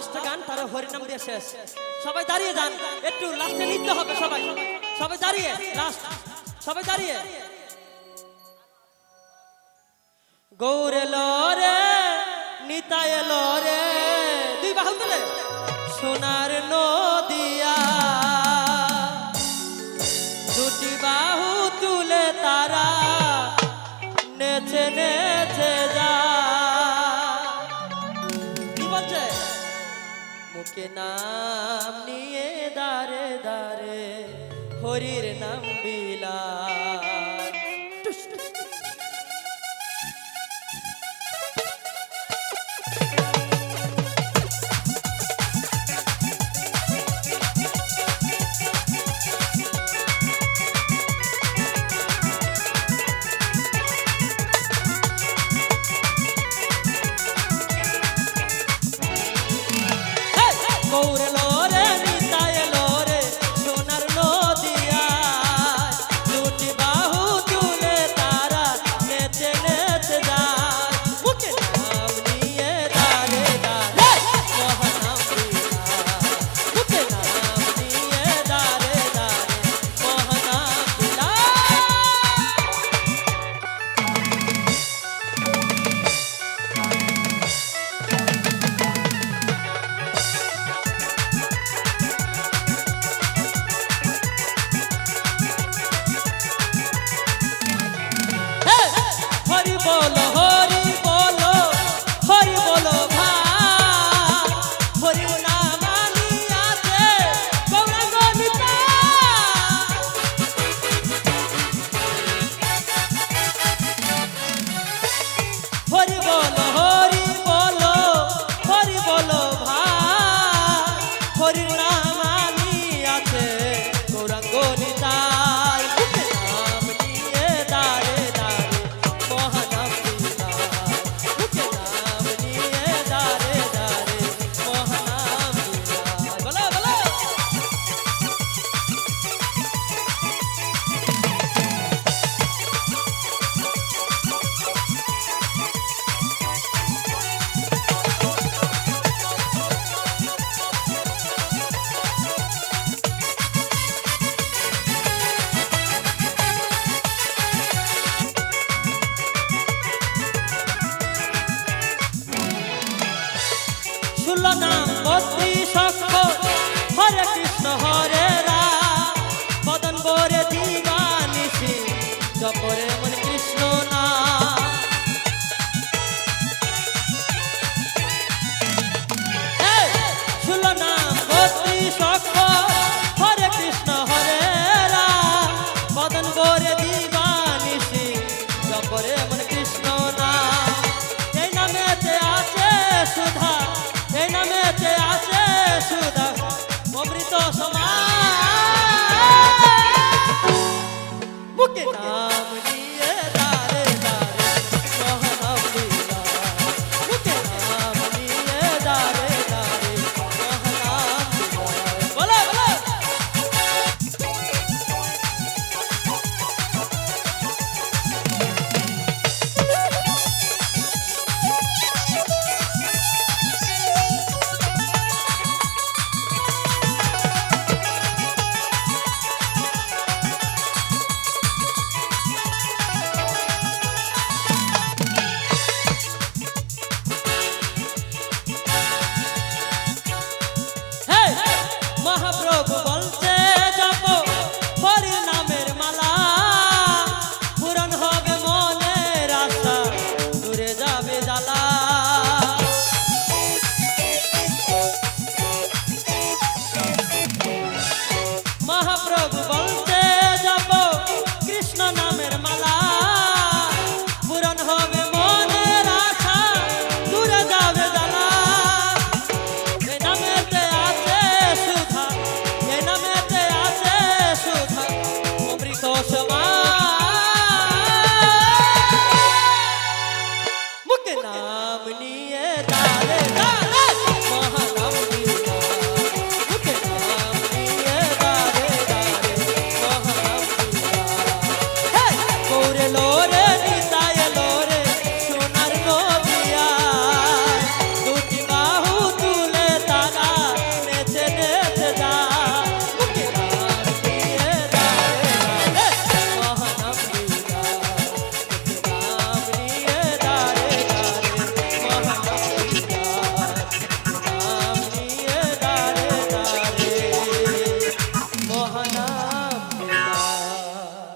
Last গান তার হরিনাম দিয়ে শেষ। সবাই দাঁড়িয়ে যান, একটু লাস্টে নিতে হবে সবাই। সবাই দাঁড়িয়ে, লাস্ট সবাই দাঁড়িয়ে। গৌর এলো রে, নিতা এলো রে, দুই বাহু তুলে। সোনার নদিয়া দুটি বাহু তুলে তারা নেচে নেচে যা। কি বলছে? মুখে নাম নিয়ে দারে দারে হরির নাম বিলা। গৌর এলো রে, নিতা এলো রে, সোনার নদিয়া দুটি বাহু তুলে তারা নেচে নেচে যায়। মুখে নাম নিয়ে দারে দারে মহানাম বিলা। মুখে নাম নিয়ে দারে দারে মহানাম বিলা। হরি বলো, হরি বলো, হরি বলো ভাই। হরি নাম আছে গৌরাঙ্গ নিতাই। হরি বলো, হরি বলো, হরি বলো ভাই। হরি নাম আছে গৌরাঙ্গ নিতাই। মুখে নাম নিয়ে দারে দারে মহানাম বিলাই। মুখে নাম নিয়ে দারে দারে মহানাম বিলাই। বলো বলো। ষোলো নাম বত্রিশ